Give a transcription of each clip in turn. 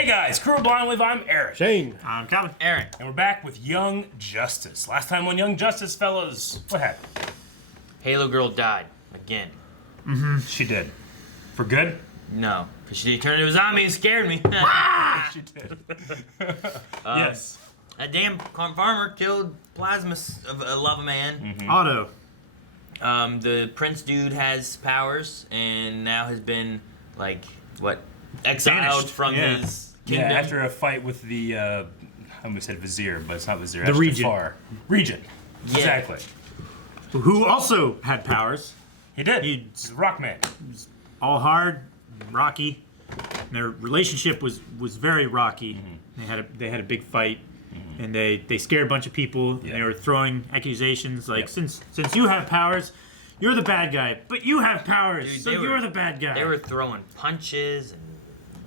Hey guys, Kuro Blind I'm Eric. Shane. I'm Calvin. Aaron. And we're back with Young Justice. Last time on Young Justice, fellas, what happened? Halo Girl died. Again. She did. For good? No, because she turned into a zombie and scared me. She did. Yes. That damn farmer killed Plasma Lava Man. Otto. The prince dude has powers and now has been, like, exiled Banished. from his Yeah, kingdom. after a fight with the, I almost said Vizier, but it's not Vizier. The Regent. Regent. Yeah. Exactly. Who also had powers. He did. He's- He's Rockman. All hard, rocky. Their relationship was very rocky. They had a big fight, and they scared a bunch of people. And they were throwing accusations like, since you have powers, you're the bad guy. But you have powers, Dude, so you're the bad guy. They were throwing punches and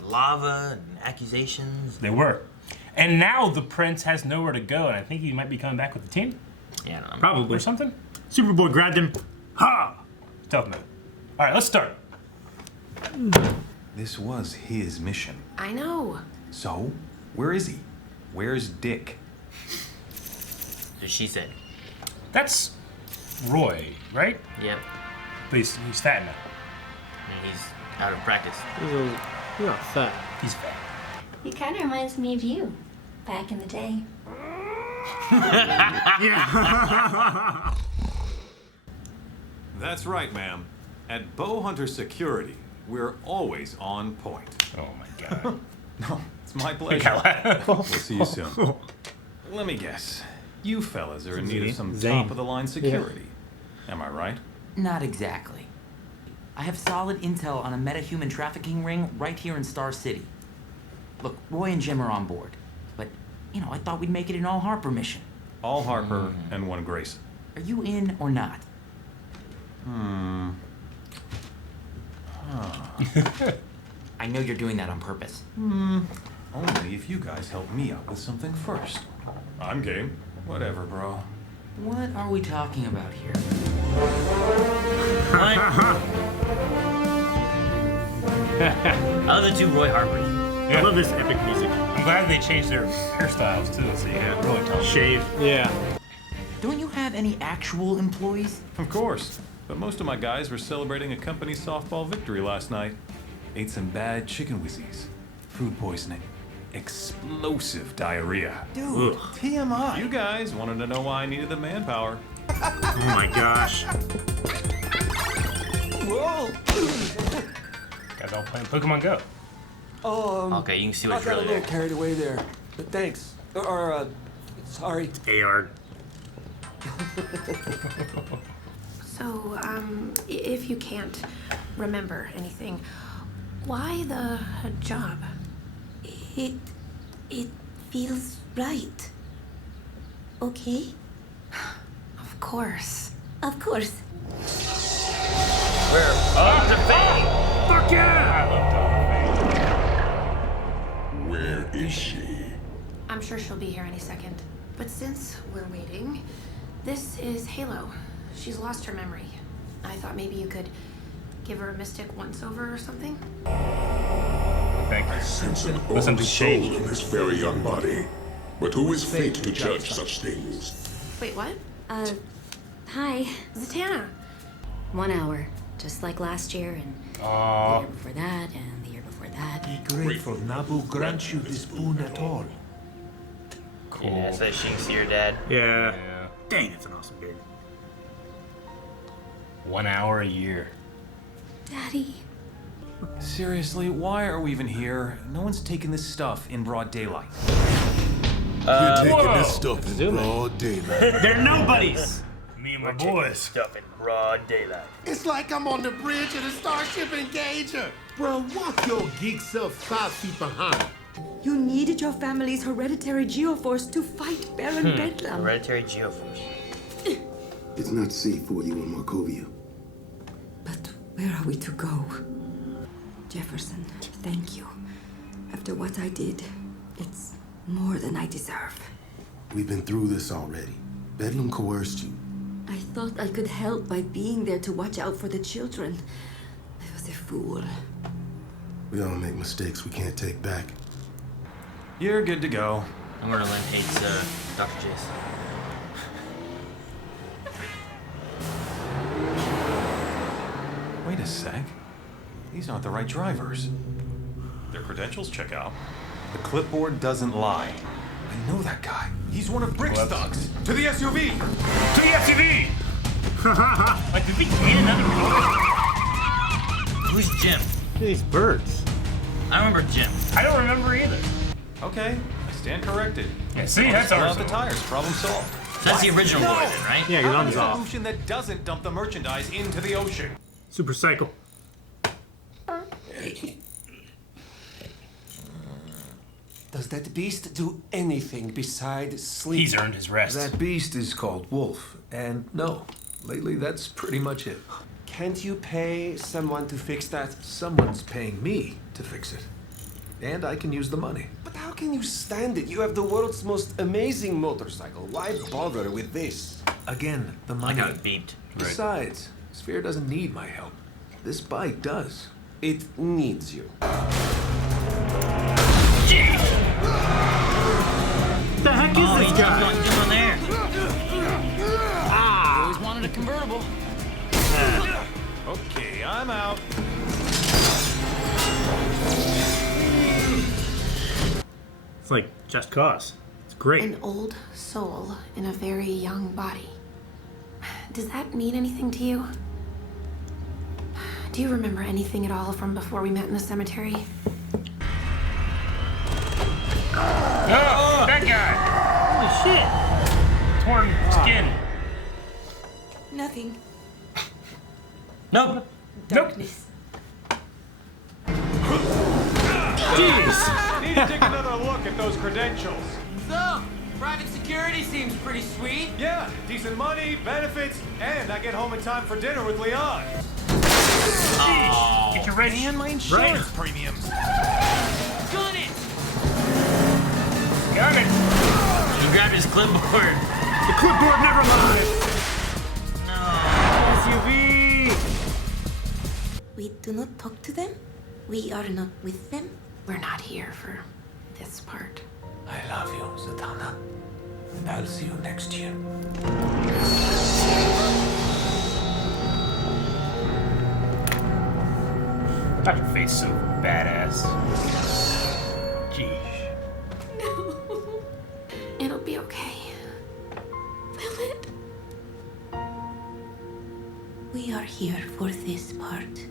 lava and accusations. They were. And now the prince has nowhere to go, and I think he might be coming back with the team Yeah, I don't know. Probably. or something. Superboy grabbed him. Ha! Stealth mode. All right, let's start. This was his mission. I know. So, where is he? Where's Dick? So she said. That's Roy, right? Yep. But he's fat now. And he's out of practice. You're not fat. He's fat. He kind of reminds me of you, back in the day. That's right, ma'am. At Bowhunter Security, we're always on point. Oh my god. No, it's my pleasure. We'll We'll see you soon. Let me guess. You fellas are in need of some Zane. top-of-the-line security. Am I right? Not exactly. I have solid intel on a meta-human trafficking ring right here in Star City. Look, Roy and Jim are on board. But, I thought we'd make it an all-Harper mission. All Harper and one Grayson. Are you in or not? I know you're doing that on purpose. Only if you guys help me out with something first. I'm game. Whatever, bro. What are we talking about here? What? I love the two Roy Harpers. I love this epic music. I'm glad they changed their hairstyles too, so you can really tell. Shave. Yeah. Don't you have any actual employees? Of course. But most of my guys were celebrating a company softball victory last night. Ate some bad chicken whizzies. Food poisoning. Explosive diarrhea. Dude, TMI. You guys wanted to know why I needed the manpower. Oh my gosh. Guys all playing Pokemon Go. Okay, you can see I what's got a really little there. carried away there, but thanks. Sorry. AR. So, if you can't remember anything, why the job? It feels right. Okay? Of course. Of course. We're up to fame. Fuck yeah! Where is she? I'm sure she'll be here any second. But since we're waiting, this is Halo. She's lost her memory. I thought maybe you could give her a mystic once-over or something? Thank you. Sense an Listen old to soul Shane. in this very young body. But who is fate to judge such things? Wait, what? Hi. Zatanna. 1 hour. Just like last year, and the year before that, and the year before that. Be grateful Nabu grants you this boon at all. Cool. Yeah, so she can see her dad. Yeah. Yeah. Dang, that's an awesome game. 1 hour a year. Daddy. Seriously, why are we even here? No one's taking this stuff in broad daylight. You're taking whoa. this stuff in broad daylight. They're nobodies! Me and my boys. Stuff in broad daylight. It's like I'm on the bridge of the Starship Engager. Bro, walk your geek self 5 feet behind. You needed your family's hereditary geoforce to fight Baron Bedlam. Hereditary Geoforce. It's not safe for you in Markovia. But where are we to go? Jefferson, thank you. After what I did, it's more than I deserve. We've been through this already. Bedlam coerced you. I thought I could help by being there to watch out for the children. I was a fool. We all make mistakes we can't take back. You're good to go. Wonderland hates Dr. Chase. Wait a sec. These aren't the right drivers. Their credentials check out. The clipboard doesn't lie. I know that guy. He's one of Brick's thugs. To the SUV! To the SUV! Like, did we get another car? Who's Jim? These birds. I remember Jim. I don't remember either. Okay, I stand corrected. Yeah, see, that's Pull ours. out the tires. Problem solved. So that's the original boy then, right? Yeah, How because about arms a off. solution that doesn't dump the merchandise into the ocean? Super Cycle. Does that beast do anything besides sleep? He's earned his rest. That beast is called Wolf, and no, lately that's pretty much it. Can't you pay someone to fix that? Someone's paying me to fix it, and I can use the money. But how can you stand it? You have the world's most amazing motorcycle. Why bother with this? Again, the I money. got it beeped. Besides, Sphere doesn't need my help. This bike does. It needs you. What the heck is this guy? Doing there. Always wanted a convertible. Okay, I'm out. It's like Just Cause. It's great. An old soul in a very young body. Does that mean anything to you? Do you remember anything at all from before we met in the cemetery? Oh, that guy! Holy shit! Torn skin. Nothing. Nope. Darkness. Jeez! Need to take another look at those credentials. So, private security seems pretty sweet. Yeah, decent money, benefits, and I get home in time for dinner with Leon. Get your ready. And my insurance premiums. Gun it! Got it. He grabbed his clipboard. The clipboard never lies! No. SUV! We do not talk to them. We are not with them. We're not here for this part. I love you, Zatanna. And I'll see you next year. Dr. Fate's so badass. Jeez. It'll be okay. Will it? We are here for this part.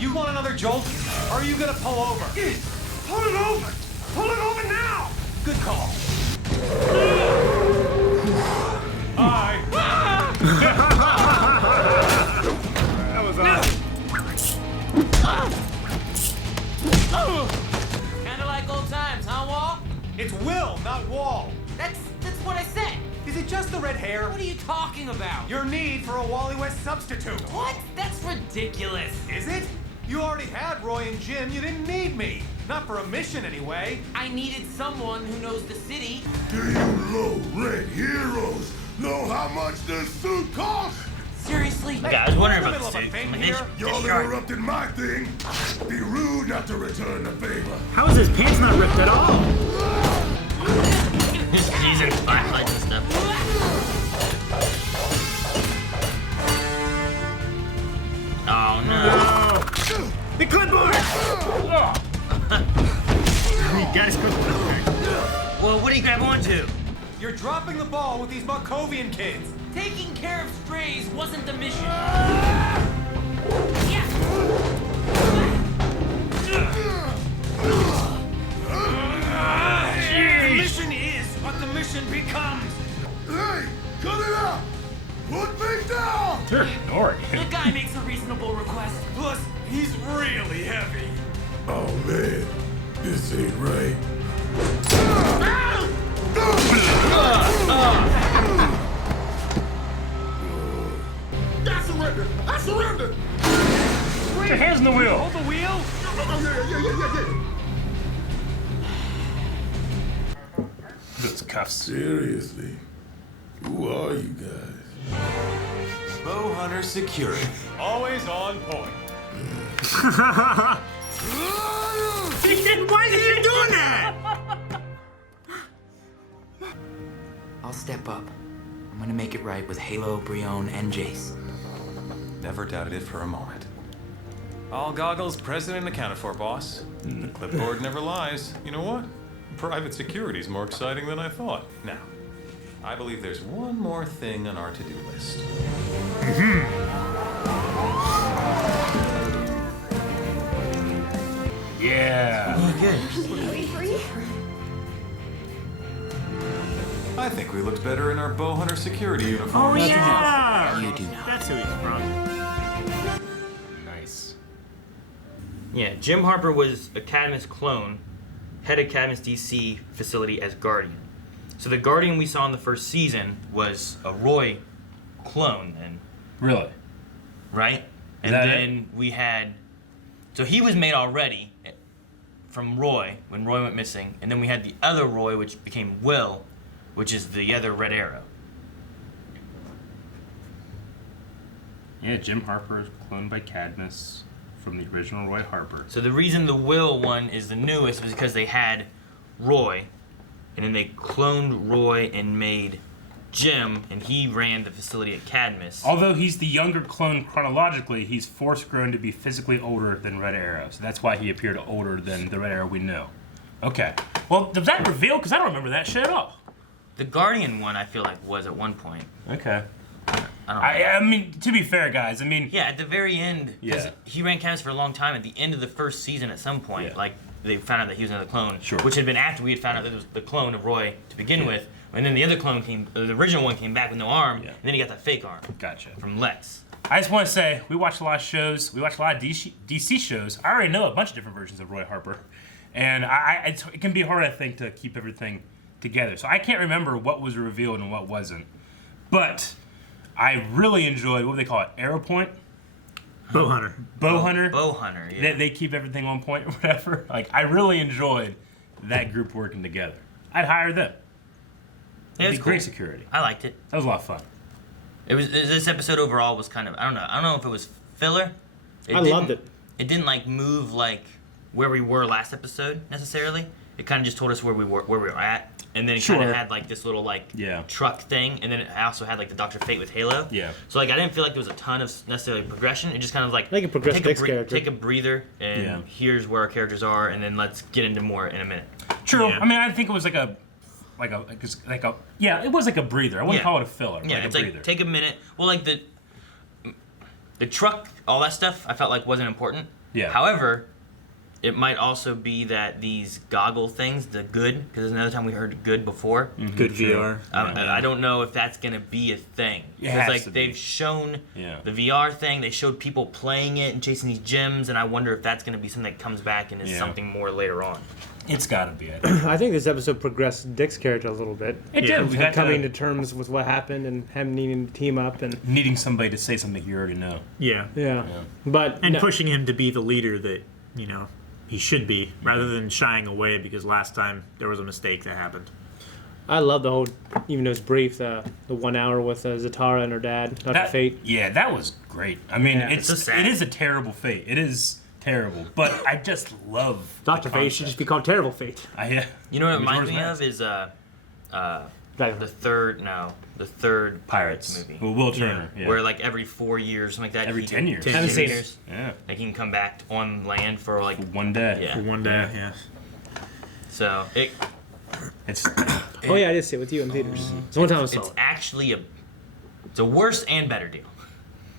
You want another jolt? Or are you gonna pull over? Pull it over! Pull it over now! Good call. Hi. That was awesome. Kinda like old times, huh, Wall? It's Will, not Wall. That's what I said. Is it just the red hair? What are you talking about? Your need for a Wally West substitute. What? That's ridiculous. Is it? You already had Roy and Jim. You didn't need me. Not for a mission, anyway. I needed someone who knows the city. Do you low-rent heroes know how much this suit costs? Seriously? Yeah, I was wondering We're in the about middle the of a suit. thing I mean, here. Y'all interrupted my thing. Be rude not to return the favor. How is his pants not ripped at all? He's in flashlights and stuff. Oh no. The clipboard! You guys go. Well, what do you grab onto? You're dropping the ball with these Markovian kids. Taking care of strays wasn't the mission. The mission is what the mission becomes. Hey, cut it out! Put me down! They're ignoring The him. guy makes a reasonable request. Plus, he's really heavy. Oh man, this ain't right. I surrender! I surrender! Put your hands on the wheel. Hold the wheel. Oh, yeah. Those cuffs. Seriously, who are you guys? Bow Hunter Security. Always on point. Why are you doing that? I'll step up. I'm gonna make it right with Halo, Brion, and Jace. Never doubted it for a moment. All goggles present and accounted for, boss. The clipboard never lies. You know what? Private security's more exciting than I thought. Now, I believe there's one more thing on our to-do list. Yeah. I think we looked better in our bow hunter security uniforms. Oh yeah! You do not. That's who he's from. Nice. Yeah, Jim Harper was a Cadmus clone, head of Cadmus DC facility as Guardian. So the Guardian we saw in the first season was a Roy clone then, Really? right? And that then we had, so he was made already from Roy when Roy went missing, and then we had the other Roy, which became Will, which is the other Red Arrow. Yeah, Jim Harper is cloned by Cadmus from the original Roy Harper. So the reason the Will one is the newest was because they had Roy, and then they cloned Roy and made Jim, and he ran the facility at Cadmus. Although he's the younger clone chronologically, he's force grown to be physically older than Red Arrow. So that's why he appeared older than the Red Arrow we know. Okay. Well, does that reveal? Because I don't remember that shit at all. The Guardian one, I feel like, was at one point. Okay. I don't know. I mean, to be fair, guys, I mean... Yeah, at the very end, because Yeah. he ran Cadmus for a long time. At the end of the first season, at some point, Yeah. like, they found out that he was another clone. Sure. Which had been after we had found out that it was the clone of Roy to begin with. And then the other clone came, the original one came back with no arm, and then he got that fake arm. Gotcha. From Lex. I just want to say, we watch a lot of shows. We watch a lot of DC shows. I already know a bunch of different versions of Roy Harper. And it can be hard, I think, to keep everything together. So I can't remember what was revealed and what wasn't. But I really enjoyed, what do they call it, Arrow Point? Bow hunter. Bow hunter. Bow hunter, yeah. They keep everything on point or whatever. Like, I really enjoyed that group working together. I'd hire them. Yeah, it was It'd be great cool. security. I liked it. That was a lot of fun. This episode overall was kind of, I don't know if it was filler. I loved it. It didn't like move like where we were last episode necessarily. It kind of just told us where we were at, and then it kind Sure. of had like this little like Yeah. truck thing, and then it also had like the Dr. Fate with Halo. Yeah. So like I didn't feel like there was a ton of necessarily progression. It just kind of like Like a progressed Dick's character. take a breather, and Yeah. here's where our characters are, and then let's get into more in a minute. True. Yeah. I mean, I think it was it was like a breather. I wouldn't Yeah. call it a filler. Yeah, like it's a breather. like take a minute. Well, like the truck, all that stuff, I felt like wasn't important. Yeah. However, it might also be that these goggle things, the good, because there's another time we heard good before. Good VR. I don't know if that's gonna be a thing. It has like to be. they've shown Yeah. the VR thing, they showed people playing it and chasing these gems, and I wonder if that's gonna be something that comes back and is Yeah. something more later on. It's got to be. I think. I think this episode progressed Dick's character a little bit. It Yeah. did. We got Coming to to terms with what happened and him needing to team up and needing somebody to say something you already know. Yeah. yeah. But And no, pushing him to be the leader that, he should be, rather than shying away because last time there was a mistake that happened. I love the whole, even though it's brief, the 1 hour with Zatara and her dad, Dr. Fate. Yeah, that was great. I mean, Yeah. it's so sad. it is a terrible fate. It is terrible, but I just love Dr. the Fate should just be called Terrible Fate. You know what it reminds Majora's me Mask. of is Dragon. the third Pirates movie. Well, Will Turner. Yeah. Where like every 4 years, something like that. Every he 10 can- years. 10 Haven't seen it. years. Yeah. Like he can come back on land for like One day. yeah. For one day, yeah. So It's Oh yeah, I did see it with you in theaters. It's one time I saw it's it. actually it's a worse and better deal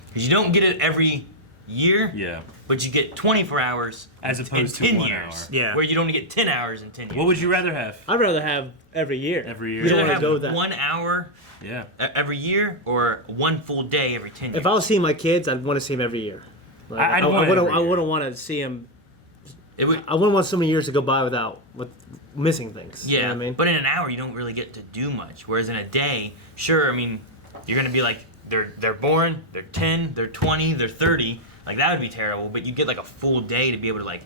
because you don't get it every year. yeah. But you get 24 hours As in opposed to 10 1 years. hour. Yeah. Where you don't get 10 hours in 10 years. What would you rather have? I'd rather have every year. Every year. You You'd don't rather want to have go that. 1 hour Yeah. every year or one full day every 10 years? If I was seeing my kids, I'd want to see them every year. Like, I'd I want it wouldn't. every I year. wouldn't want to see them. It would, I wouldn't want so many years to go by with missing things. yeah, You know what I mean? but in an hour you don't really get to do much. Whereas in a day, sure, I mean, you're gonna be like they're born, they're 10, they're 20, they're 30. Like that would be terrible. But you get like a full day to be able to like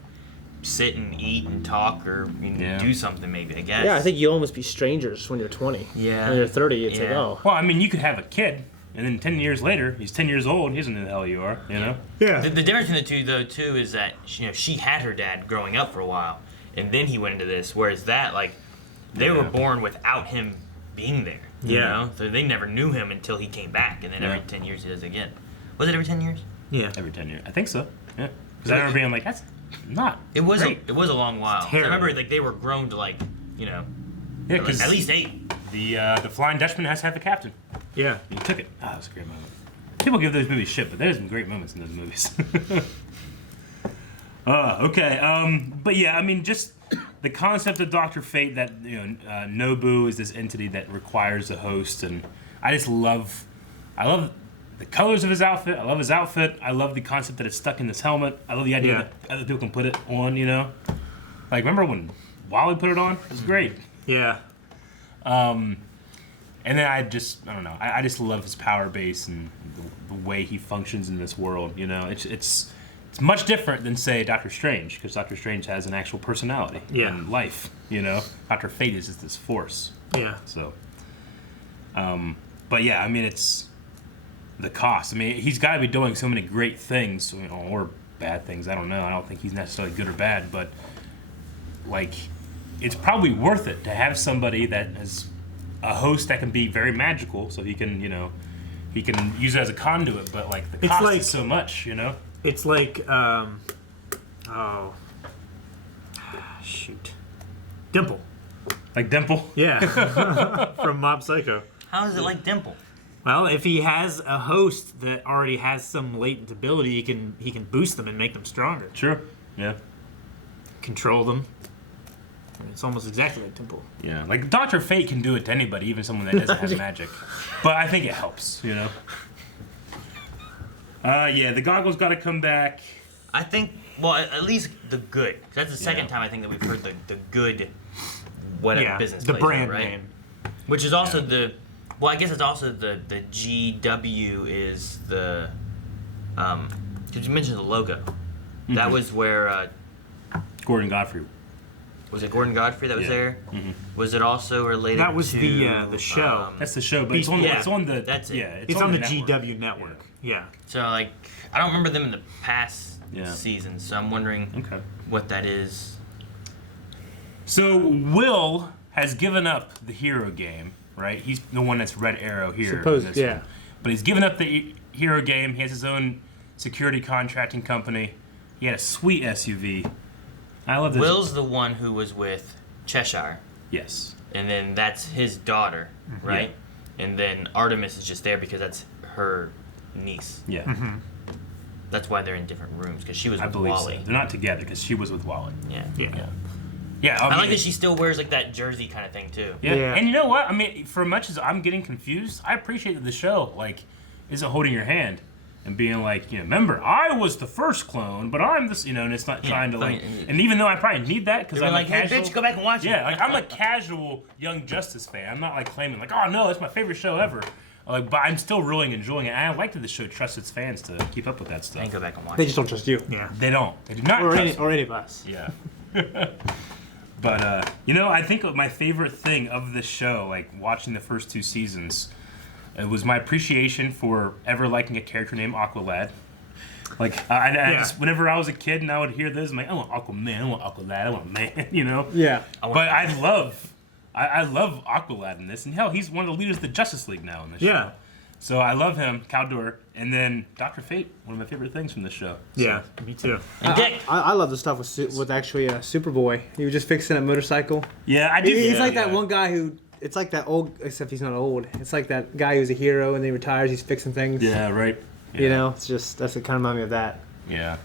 sit and eat and talk or Yeah. do something maybe. I guess. Yeah, I think you almost be strangers when you're 20. Yeah. When you're 30, it's like, Yeah. oh. Well, I mean, you could have a kid And then 10 years later, he's 10 years old. He doesn't know who the hell you are, you know? Yeah. The difference between the two, though, too, is that she had her dad growing up for a while, and then he went into this. Whereas that, like, they were born without him being there. You know? So they never knew him until he came back, and then every 10 years he does it again. Was it every 10 years? Yeah. Every 10 years. I think so. Yeah. Because I remember being like, that's not. It was great. it was a long while. I remember like they were grown to like, you know, Yeah, because at least 8. The Flying Dutchman has to have a captain. Yeah. He took it. Ah, that was a great moment. People give those movies shit, but there's some great moments in those movies. Okay. But yeah, I mean, just the concept of Dr. Fate, that, you know, Nobu is this entity that requires a host, and I love the colors of his outfit. I love his outfit. I love the concept that it's stuck in this helmet. I love the idea that other people can put it on, you know? Like, remember when Wally put it on? It was great. Yeah. And then I don't know. I just love his power base and the way he functions in this world, you know? It's much different than, say, Doctor Strange, because Doctor Strange has an actual personality and life, you know? Dr. Fate is just this force. Yeah. So, but yeah, I mean, it's the cost. I mean, he's got to be doing so many great things, you know, or bad things. I don't know. I don't think he's necessarily good or bad, but like, it's probably worth it to have somebody that is a host that can be very magical, so he can, you know, he can use it as a conduit. But like, the cost is so much, you know. It's like, shoot, Dimple. Like Dimple? Yeah, from Mob Psycho. How is it like Dimple? Well, if he has a host that already has some latent ability, he can boost them and make them stronger. Sure. Yeah. Control them. I mean, it's almost exactly like Dimple. Yeah, like Dr. Fate can do it to anybody, even someone that doesn't have magic. But I think it helps, you know. Yeah, the goggles got to come back. I think, well, at least the good. 'Cause that's the second time I think that we've heard the good, whatever business. The plays brand out, right? name. Which is also the, well, I guess it's also the GW is the, because you mentioned the logo. That was where Gordon Godfrey. Was it Gordon Godfrey that was there? Mm-hmm. Was it also related? That was to, the show. That's the show, but it's on the. That's it. Yeah, It's on the network. GW network. Yeah. So like, I don't remember them in the past seasons, so I'm wondering what that is. So Will has given up the hero game, right? He's the one that's Red Arrow here. Yeah. But he's given up the hero game. He has his own security contracting company. He had a sweet SUV. I love this. Will's the one who was with Cheshire. Yes. And then that's his daughter, right? Yeah. And then Artemis is just there because that's her niece. Yeah. Mm-hmm. That's why they're in different rooms, because she was with I believe Wally. so. They're not together because she was with Wally. Yeah. Yeah. I like that she still wears like that jersey kind of thing too. Yeah. And you know what? I mean, for much as I'm getting confused, I appreciate that the show like isn't holding your hand and being like, you know, remember, I was the first clone, but I'm this, you know, and it's not trying to like. And even though I probably need that because I'm like, a casual. Hey, bitch, go back and watch it. Yeah, like I'm a casual Young Justice fan. I'm not like claiming like, oh no, it's my favorite show ever. Like, but I'm still really enjoying it. And I like that the show trusts its fans to keep up with that stuff. And go back and watch They just don't trust you. Yeah. They don't. They do not Or trust any of us. Yeah. But, you know, I think my favorite thing of this show, like watching the first 2 seasons, it was my appreciation for ever liking a character named Aqualad. Like, I just, whenever I was a kid and I would hear this, I'm like, I want Aquaman, I want Aqualad, I want a man, you know? Yeah. But I love Aqualad in this. And hell, he's one of the leaders of the Justice League now in this show. So I love him, Kaldor, and then Dr. Fate, one of my favorite things from this show. Yeah, me too. I love the stuff with actually Superboy. He was just fixing a motorcycle. Yeah, I do. He's like that one guy who. It's like that old, except he's not old. It's like that guy who's a hero and then he retires. He's fixing things. Yeah, right. Yeah. You know, it's just that's the kind of remind me of that. Yeah.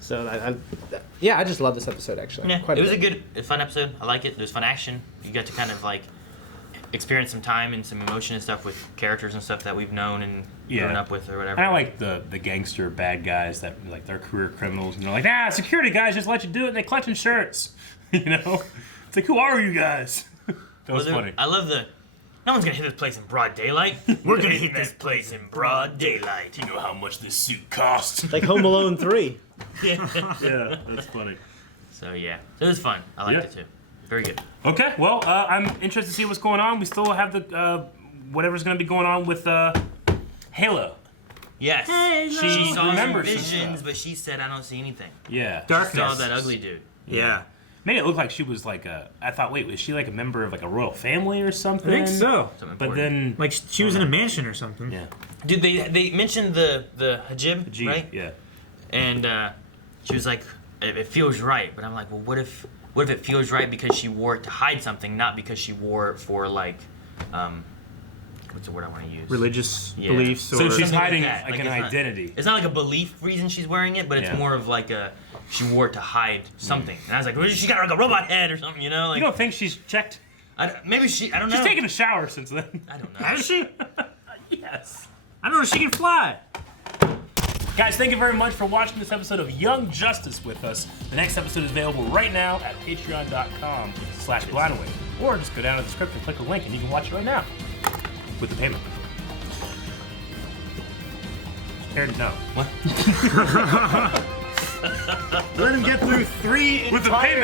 So I just love this episode actually. Yeah, Quite it was a fun episode. I like it. There's fun action. You got to kind of like experience some time and some emotion and stuff with characters and stuff that we've known and grown up with or whatever. I like the gangster bad guys that like they're career criminals and they're like, security guys just let you do it and they clutching shirts. You know? It's like, who are you guys? That was funny. I love no one's gonna hit this place in broad daylight. We're gonna hit this place in broad daylight. Do you know how much this suit costs? Like Home Alone 3. Yeah, that's funny. So yeah, it was fun. I liked it too. Very good. Okay, well, I'm interested to see what's going on. We still have the whatever's going to be going on with Halo. Yes. She saw some remembers some visions, stuff. but she said, "I don't see anything." Yeah. She Darkness. saw that ugly dude. Yeah. Made it look like she was like a. I thought, wait, was she like a member of like a royal family or something? I think so. Something But important. then, Like she was in a mansion or something. yeah, Dude, they mentioned the hijab, G, right? yeah. And she was like, "It feels right," but I'm like, well, what if it feels right because she wore it to hide something, not because she wore it for like, what's the word I want to use? Religious Yeah. beliefs or So she's Something like hiding that. like Like, an it's not- identity. It's not like a belief reason she's wearing it, but it's Yeah. more of like she wore it to hide something. And I was like, well, she got like a robot head or something, you know? Like, You don't think she's checked? I don't know. She's taken a shower since then. I don't know. Has she? Yes. I don't know. She can fly. Guys, thank you very much for watching this episode of Young Justice with us. The next episode is available right now at patreon.com/blindaway. Or just go down to the description, click a link, and you can watch it right now with the payment. Aaron, no. What? Let him get through 3 With the payment